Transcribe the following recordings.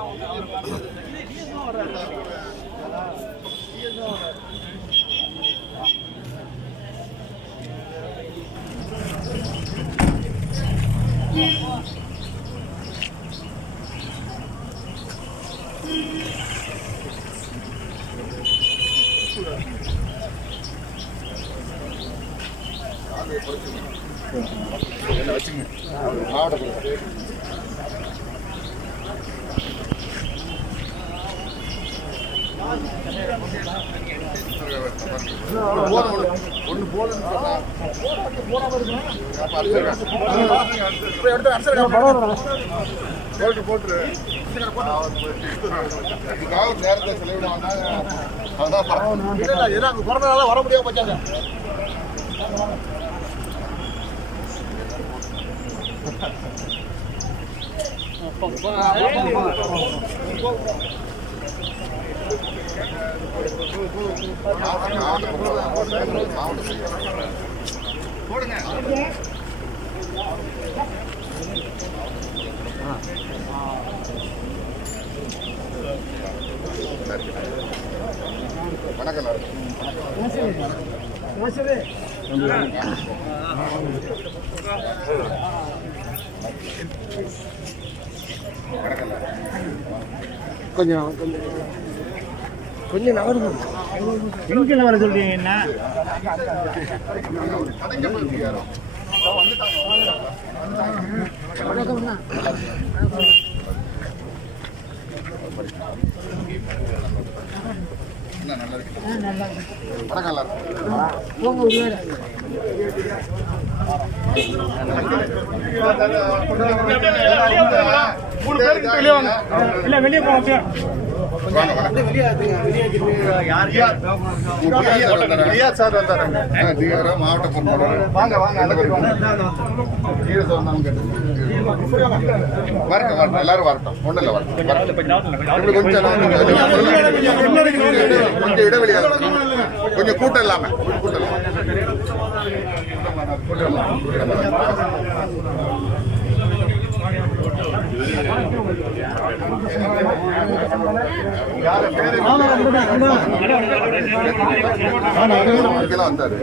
Bir daha orada. Bir daha orada. போட்டு போட்டுரு நேரத்தை செலவிடாம அதான் பார்க்கணும். வர முடியாம போச்சாங்க மாவட்ட செயலாளர். வணக்கம் எல்லாருக்கும். வணக்கம் எல்லாருக்கும். கொஞ்சம் கொஞ்சம் நகருங்க எங்கே வர சொல்றீங்க என்ன? மூணு பேருக்கு வெளியே வாங்க இல்ல வெளியே போங்க ஐயா சார் மாவட்ட பொறுப்பாளர் வாங்க வாங்க எல்லாரும் வரட்டும் ஒன்றும் இல்லை வரட்டும் கொஞ்சம் கொஞ்சம் இடைவெளியாக கொஞ்சம் கூட்டம் இல்லாம கூட்டம் இல்லாம வந்தாரு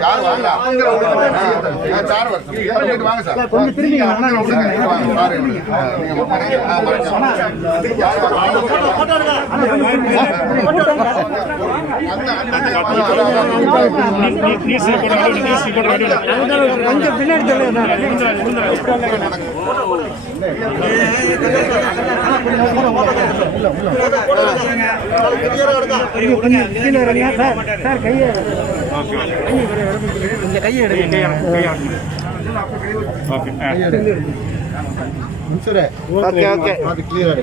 யார் வாங்க சார் வாங்க சார் வாங்க சார் கொஞ்சம் பின்னாடி சார் கையை கொஞ்சம் கையை எடுங்க சரி ஓகே ஓகே. அது கிளியர்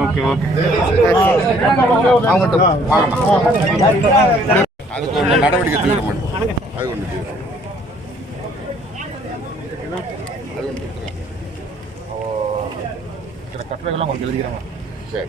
ஓகே ஓகே அவங்ககிட்ட வாங்கம்மா. அதுக்கு கொஞ்சம் நடவடிக்கை தீவிர மாட்டோம் அது ஒன்று தீவிரம் அது ஒன்று கட்டுரைகள்லாம் உங்களுக்கு எழுதிக்கிறாங்க சரி.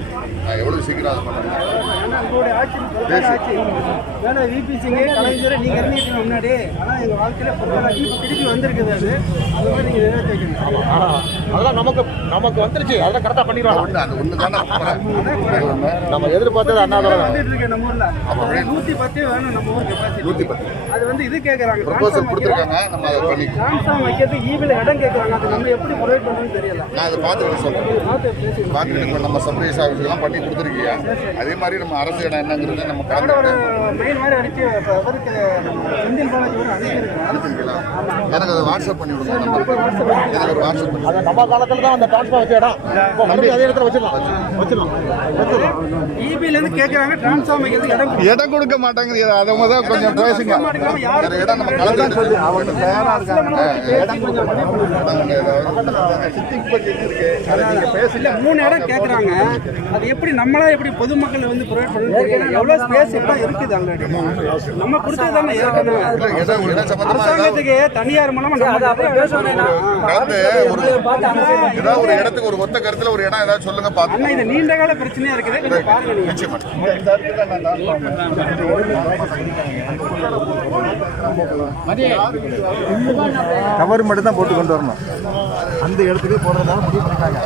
நான் எவ்வளவு சீக்கிரம் அதை பண்ணுறேன் பேசி. வேணா விபி சிங்கே கலைஞரை நீங்க இருந்தீங்க முன்னாடி. ஆனா எங்க வாழ்க்கையில பொருளாதாரம் இப்ப திருப்பி வந்திருக்குது அது. அது மாதிரி நீங்க நிறைவேற்றிக்கணும் அதெல்லாம் நமக்கு நமக்கு வந்துருச்சு. அதெல்லாம் கரெக்டாக பண்ணிடுவாங்க அந்த ஒன்று தானே நம்ம எதிர்பார்த்தது அண்ணாதுரை வந்துட்டு இருக்கு நம்ம ஊர்ல. நூத்தி பத்தே வேணும் நம்ம ஊர் கெப்பாசிட்டி நூற்றி பத்து. அது வந்து இது கேக்குறாங்க. ப்ரொபோசல் கொடுத்துருக்காங்க. நம்ம அதை வைக்கிறதுக்கு ஈவில் இடம் கேக்குறாங்க. அது நம்ம எப்படி ப்ரொவைட் பண்றோம்னு தெரியல. நான் அதை பார்த்துட்டு சொல்கிறேன் பார்த்து பேசி பார்த்துட்டு நம்ம சர்ப்ரைஸ் ஆஃபீஸ்லாம் பண்ணி கொடுத்துருக்கீங்க அதே மாதிரி நம்ம அரசு இடம் என்னங்கிறது நம்ம நம்ம அனுப்புங்களா எனக்கு அதை வாட்ஸ்அப் பண்ணி விடுங்க. நம்பருக்கு எனக்கு ஒரு வாட்ஸ்அப் பண்ணி அது நம்ம காலத்துல தான் அந்த டிரான்ஸ்ஃபர் வச்ச இடம். மறுபடியும் அதே இடத்துல வச்சிடலாம். வச்சிடலாம். வச்சிடலாம். ஈபில இருந்து கேக்குறாங்க டிரான்ஸ்ஃபார்ம் வைக்கிறதுக்கு இடம். இடம் கொடுக்க மாட்டேங்குது அதை தான் கொஞ்சம் பேசுங்க இடம் நம்ம கலந்து சொல்லி அவங்க தயாரா இருக்காங்க. இடம் கொஞ்சம் சித்திக் பட்ஜெட் இருக்கு அதை நீங்க பேசுங்க இல்ல மூணு இடம் கேக்குறாங்க. அது எப்படி நம்மளா எப்படி பொதுமக்கள் வந்து ப்ரொவைட் பண்ணுறது எவ்வளோ ஸ்பேஸ் எப்போ இருக்குது ஆல்ரெடி நம்ம கொடுத்தது தானே அரசாங்கத்துக்கு தனியார் மூலமா ஏதாவது ஒரு இடத்துக்கு ஒரு ஒத்த கருத்துல ஒரு இடம் ஏதாவது சொல்லுங்க அண்ணா பாத்து இது நீண்ட கால பிரச்சனையா இருக்குது. கொஞ்சம் பாருங்க கவர் மட்டும் தான் போட்டு கொண்டு வரணும். அந்த இடத்துக்கு போடுறதா முடிவு பண்ணிட்டாங்க.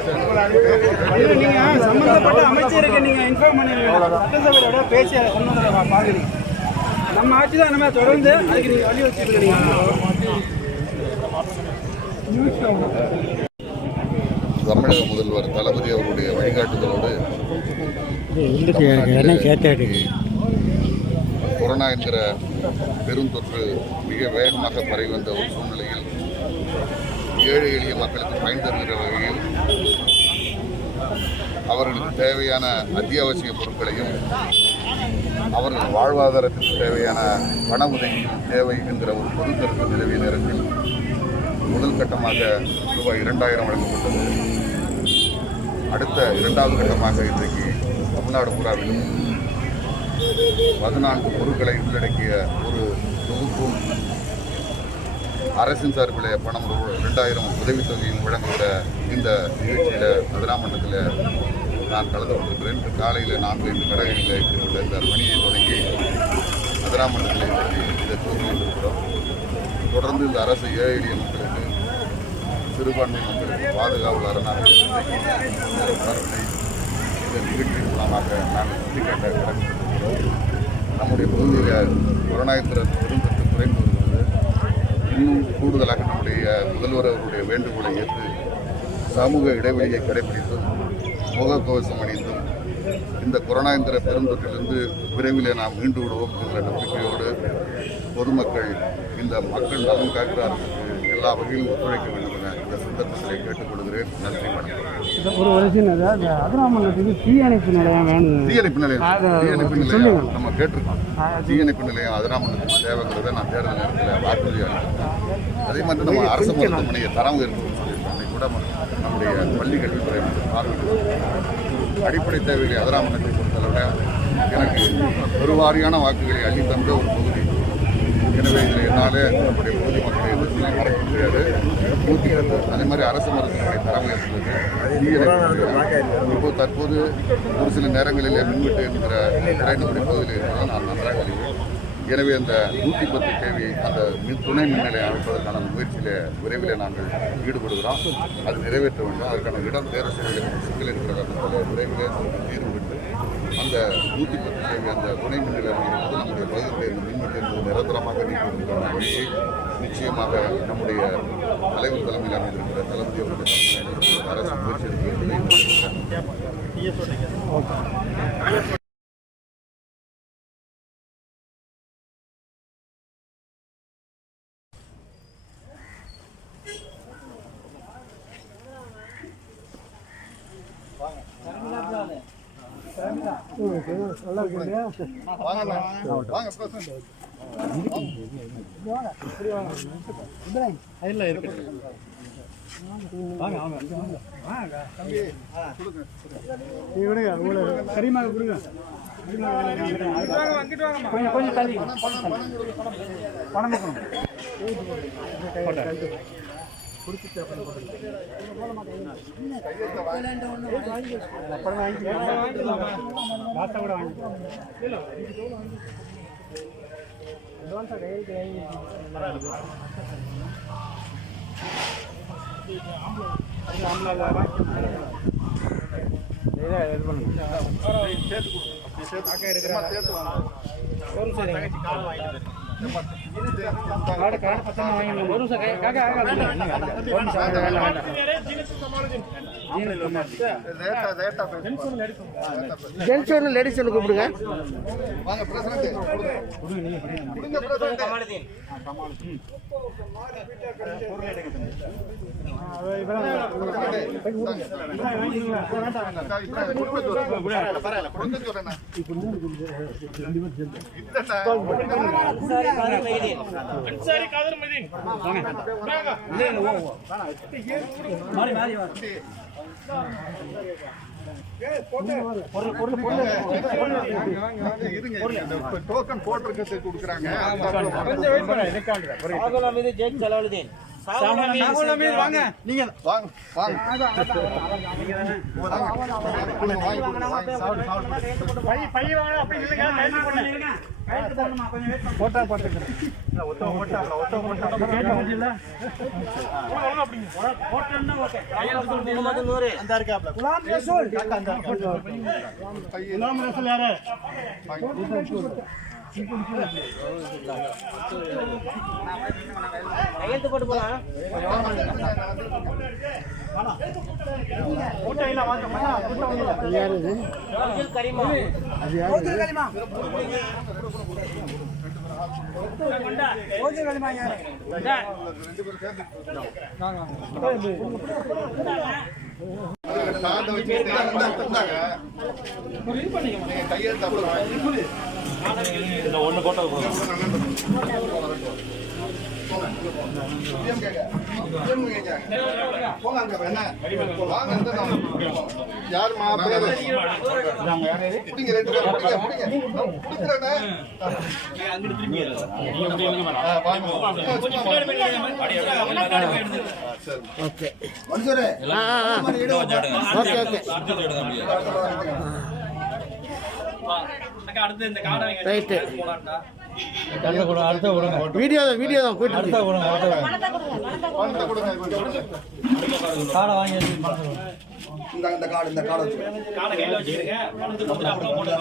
இல்ல, நீங்க சம்பந்தப்பட்ட அமைச்சருக்கு நீங்க இன்ஃபார்ம் பண்ணிருக்கீங்க. சட்டசபையோட பேசி அதை கொண்டு வந்து பாக்குறீங்க நம்ம ஆட்சி தான் நம்ம தொடர்ந்து அதுக்கு நீங்க வழி வச்சிருக்கீங்க தமிழக முதல்வர் தளபதி அவருடைய வழிகாட்டுதலோடு கொரோனா என்கிற பெருந்தொற்று மிக வேகமாக பரவி வந்த ஒரு சூழ்நிலையில் ஏழை எளிய மக்களுக்கு பயன் தருகிற வகையில் அவர்களுக்கு தேவையான அத்தியாவசிய பொருட்களையும் அவர்கள் வாழ்வாதாரத்திற்கு தேவையான பண உதவி தேவை என்கிற ஒரு பொது கருத்து நிலவிய நேரத்தில் முதல் கட்டமாக ரூபாய் இரண்டாயிரம் வழங்கப்பட்டது. அடுத்த இரண்டாவது கட்டமாக இன்றைக்கு தமிழ்நாடு பூராவிலும் பதினான்கு பொருட்களை உள்ளடக்கிய ஒரு தொகுப்பும் அரசின் சார்பில் பணம் ரூ- இரண்டாயிரம் உதவித்தொகையும் வழங்குகிற இந்த நிகழ்ச்சியில் மதுராமண்டத்தில் நான் கலந்து கொண்டிருக்கிறேன். இன்று காலையில் நான்கு ஐந்து கடைகளில் இப்படிப்பட்ட இந்த பணியை தொடங்கி மதுராமண்டலத்தில் இன்றைக்கு இதை துவங்கி தொடர்ந்து இந்த அரசு ஏழை எளிய மக்களுக்கு சிறுபான்மை மக்களுக்கு பாதுகாவல் அரணாக இன்றைக்கு இந்த உணர்வினை இந்த நிகழ்ச்சியின் மூலமாக நாங்கள் சுட்டிக்காட்ட கடமைப்பட்டிருக்கிறோம். நம்முடைய பகுதியில் கொரோனா என்கிற பெருந்தொற்று குறைந்து வருகிறது. இன்னும் கூடுதலாக நம்முடைய முதல்வர் அவருடைய வேண்டுகோளை ஏற்று சமூக இடைவெளியை கடைபிடித்து முகக்கவசம் அணிந்தும் இந்த கொரோனா என்கிற பெருந்தொற்றிலிருந்து விரைவில் நாம் மீண்டு விடுவோம் என்கிற நம்பிக்கையோடு பொதுமக்கள் இந்த மக்கள் நலன் காக்கிற அரசுக்கு எல்லா வகையிலும் ஒத்துழைக்க வேண்டும் என இந்த சந்தர்ப்பத்தை கேட்டுக்கொள்கிறேன். நன்றி வணக்கம். ஒரு அதிராமங்கலத்துக்கு தீயணைப்பு நிலையம் வேணும். தீயணைப்பு நிலையம். தீயணைப்பு நிலையம். நம்ம கேட்டிருக்கோம். தீயணைப்பு நிலையம் அதிராமண்டலத்துக்கு தேவைங்கிறத நான் தேர்தல் நேரத்தில் வாக்குறுதி அளித்தேன் அதே மாதிரி நம்ம அரசு மருத்துவமனையை தரம் அன்னைக்கு கூட நம்முடைய பள்ளி கல்வித்துறை பார்வையிட்டு அடிப்படை தேவைகளை அதிராமண்டலத்தை பொறுத்தளவில் எனக்கு பெருவாரியான வாக்குகளை அள்ளி தந்த ஒரு தொகுதி எனவே இதில் என்னால் நம்முடைய பகுதி மக்களை எதிர்த்து மறக்க முடியாது. நூற்றி பத்து அதே மாதிரி அரசு மருத்துவமனை தரம் உயர்த்துவது இப்போ தற்போது ஒரு சில நேரங்களில் மின்வெட்டு என்கிற குறை நம்முடைய பகுதியில் நான் நன்றாக அறிவேன். எனவே அந்த நூற்றி பத்து கேவி அந்த மின் துணை மின்நிலையம் அமைப்பதற்கான முயற்சியில் விரைவில் நாங்கள் ஈடுபடுகிறோம். அது நிறைவேற்ற வேண்டும். அதற்கான இடம் தேர்வு செய்வதில் சிக்கல் இருக்கிற விரைவில் தீர்வு விட்டு அந்த நூற்றி பத்து கேவி அந்த துணை மின்நிலையம் நம்முடைய பகுதியில் இந்த மின்வெட்டு என்பது நிரந்தரமாக நீக்குவதற்கான வழியை நிச்சயமாக நம்முடைய தலைவர் தலைமையில் அமைந்திருக்கிற தளபதி அவருடைய அரசு முயற்சி எடுக்கிறது என்பதை வாங்க. வாங்க பிரசன்ட். நீ விடுங்க உங்களுக்கு கரிமாக கொடுங்க. கொஞ்சம் கொஞ்சம் தள்ளி. பணம் கொடுக்கணும் அப்புறம் வாங்கிக்கலாம் லாஸ்ட்டாக கூட வாங்கிக்கலாம் இது பண்ணுங்க சேர்த்து சேர்த்து கார்டு கார்டு பத்திரமா வாங்கிடலாம் ஒரு நிமிஷம் காக்கா வேண்டாம் வேண்டாம் ஜென்ஸ் ஒன்று லேடிஸ் ஒன்று கூப்பிடுங்க. வாங்க மாறி மாறி டோக்கன் போட்டிருக்கிறது கொடுக்குறாங்க சாகுல மீது வாங்க. நீங்க வாங்க வாங்க. வாங்கி வாங்கி சாப்பிடு, சாப்பிடு. பை பை வாங்க அப்படி இல்லைங்க கைது பண்ணு கையெழுத்து போடணுமா கொஞ்சம் வெயிட் போட்டா போட்டுக்கிறேன். ஒத்த ஓட்டா ஒத்த ஓட்டா கேட்ட முடியல ஒழுங்கா அப்படிங்க போட்டோம்னா ஓகே கையெழுத்து அந்த இருக்காப்ல குலாம் ரசூல். பையன். இல்லாம ரசல் யாரு? கையெழுத்து போட்டு போலாம் மண்ணா, கூட்டம் யாரு கையெழுத்து இந்த நான். யாரும்மா பேரு? பிடிங்க, ரெண்டு பேரும் பிடிங்க, பிடிங்க. பிடிக்கிறேண்ணே. ஆ, வாங்க. சும்மா வாங்க. சரி. ஓகே மன்சூரே, ஆ ஆ ஆ ஓகே ஓகே ரைட்டு வீடியோ தான் வீடியோ தான் போயிட்டு. பணத்தை கொடுங்க, கொஞ்சம் கொடுங்க. இந்த இந்த இந்த வச்சு. வச்சு. மூலிகை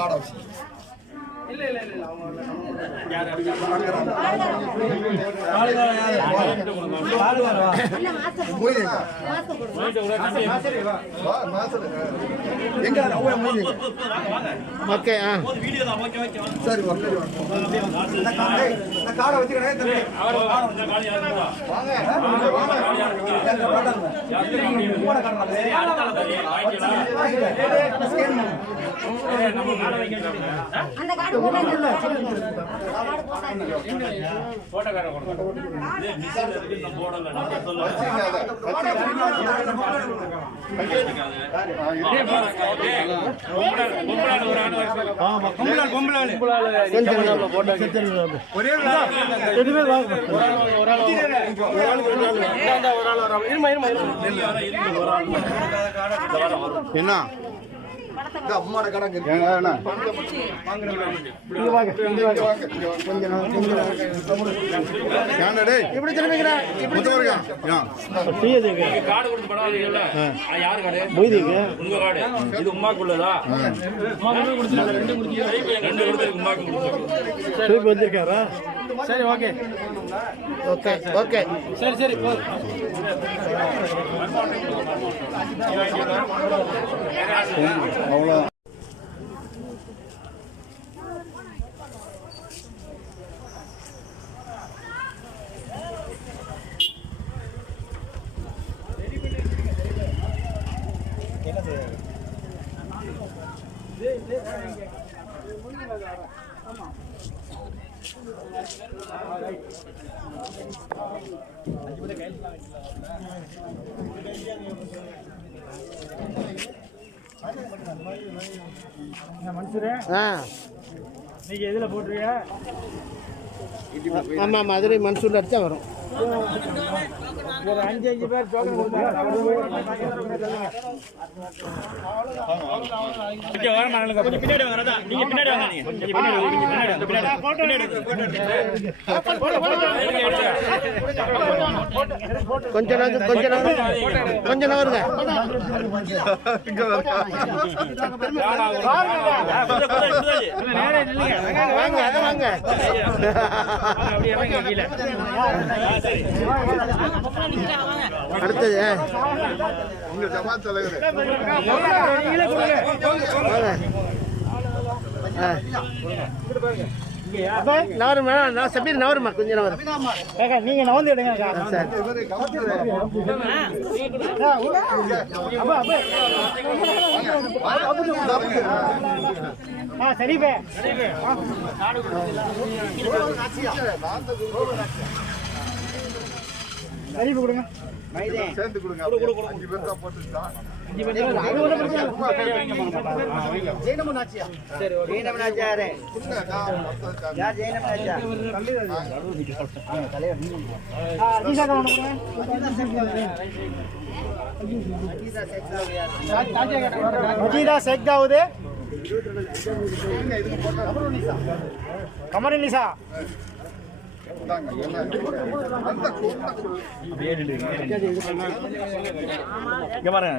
வா மாசம் ஆ. சரி வா வச்சுக்கிறேன் வாங்க. அந்த கார்டு போட்டாங்க கார்டு போட்டாங்க வச்சுங்க அதை. எதுவுமே வாங்க ஒரு ஆள் ஒரு ஆள் ஒரு ஆள் என்ன அம்மாட கடை இங்க இருக்கு. இங்க வாங்க இங்க வாங்க வாங்க, இங்க வாங்க. கொஞ்சம் நான் கொஞ்சம் நான். ஏன்டா டேய்? இப்படி திரும்பிக்கிறேன் இப்படி இது உமாக்குள்ளதா ரெண்டு வந்திருக்காரா? சரி ஓகே. Okay okay. சரி சரி அவ்வளோ. ஆமாம் மதுரை மன்சூரில் அடிச்சா வரும். ஒரு அஞ்சு அஞ்சு பேர் பின்னாடி வாங்க. நீங்க பின்னாடி வாங்க நீங்க. பின்னாடி. கொஞ்ச நேரம் கொஞ்ச நேரம் கொஞ்ச நேரங்க அடுத்தது உங்க ஜமாத் தலைவர் நீங்களே வாங்க நவருமா நான் சபீர் நவருமா கொஞ்சம் நவரு. ஏக்கா, நீங்க நவந்து எடுங்க. சார். அப்பா, அப்பா. ஆ, சரிப்பே சரிப்பு கொடுங்க. சேர்ந்து கொடுங்க. அஞ்சு பேர் தான் போட்டுட்டான் ஆ, அஜீஷா அக்கா ஒண்ணு கொடுங்க. மஜீதா ஷேக் தாவூது கமர் நிசா. இங்க பாருங்க.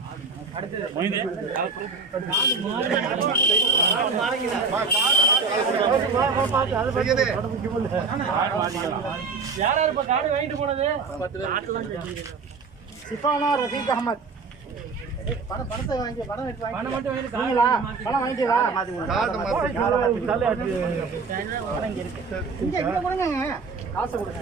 யார் யார் இப்ப வாங்கிட்டு போனது சிஃபானா ரஃபீக் அஹமத் பணம் பணத்தை வாங்கி பணம் வாங்கி பணம் மட்டும் பணம் வாங்கிட்டீங்களா இங்க இங்க கொடுங்க காசு கொடுங்க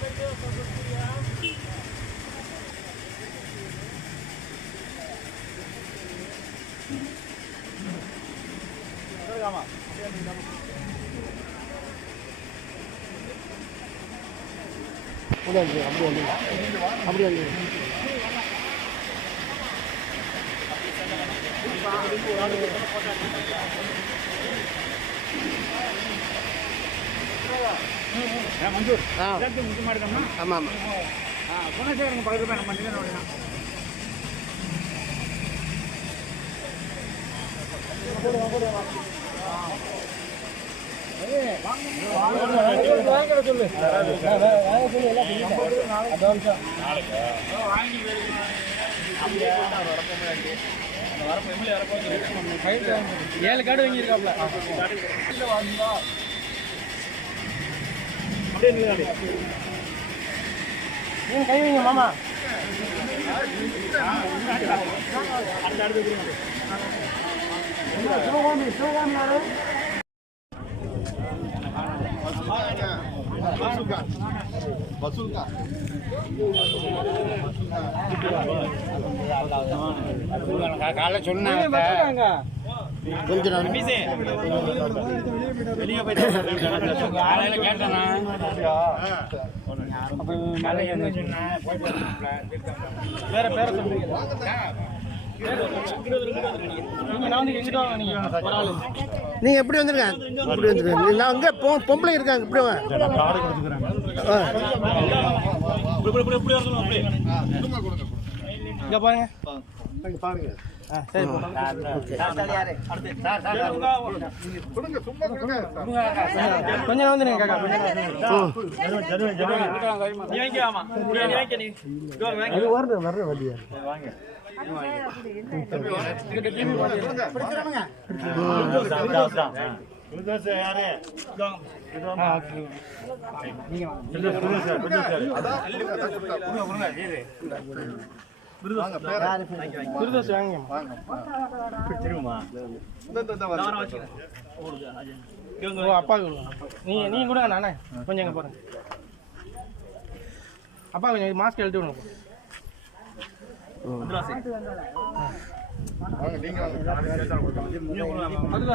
அண்ணா, நீங்க கொடுங்க நீங்க கொடுங்க கொடுத்துட்டு கொடுங்க நீங்க கொடுங்க. வாங்க தனியா அப்படியே வாங்க. கொடுங்களா அதெல்லாம் என்ன கொடுத்தாங்க இங்க இங்க பாருங்க இங்க பாருங்க அப்படி மஞ்சூர். ஆ. முக்கியமா இருக்கணும்னா ஆமாம் ஆமாம் குணசேகரங்க பக்கத்துல நம்ம நின்று ஓடலாம் ஏழு கார்டு வாங்கியிருக்காப்ல. நீங்க கை வைங்க. மாமா சிவகாமி சிவகாமி யாரு வசூல்கா காலைல சொன்னாங்க கொஞ்சம் நேரம் வெளியே போயிட்டு காலையில கேட்டேனா வேற பேர நீங்க. நான் எப்படி வந்துருங்க இப்படி வந்துருங்க நான் அங்கே பொம்பளை இருக்காங்க. இப்படி இங்க பாருங்க. பாருங்க. கொஞ்சம் நேரம் வந்துருங்க காக்கா கொஞ்சம் நேரம் அது வருது வர்ற வழியா? குருதோஸ் வாங்க ஓ அப்பா நீ நீ கொடுங்க நானே. கொஞ்சம் எங்க போறேன். அப்பா கொஞ்சம் மாஸ்க் எழுதி விடுங்க. வாங்க நீங்க வாங்க. அதுக்கு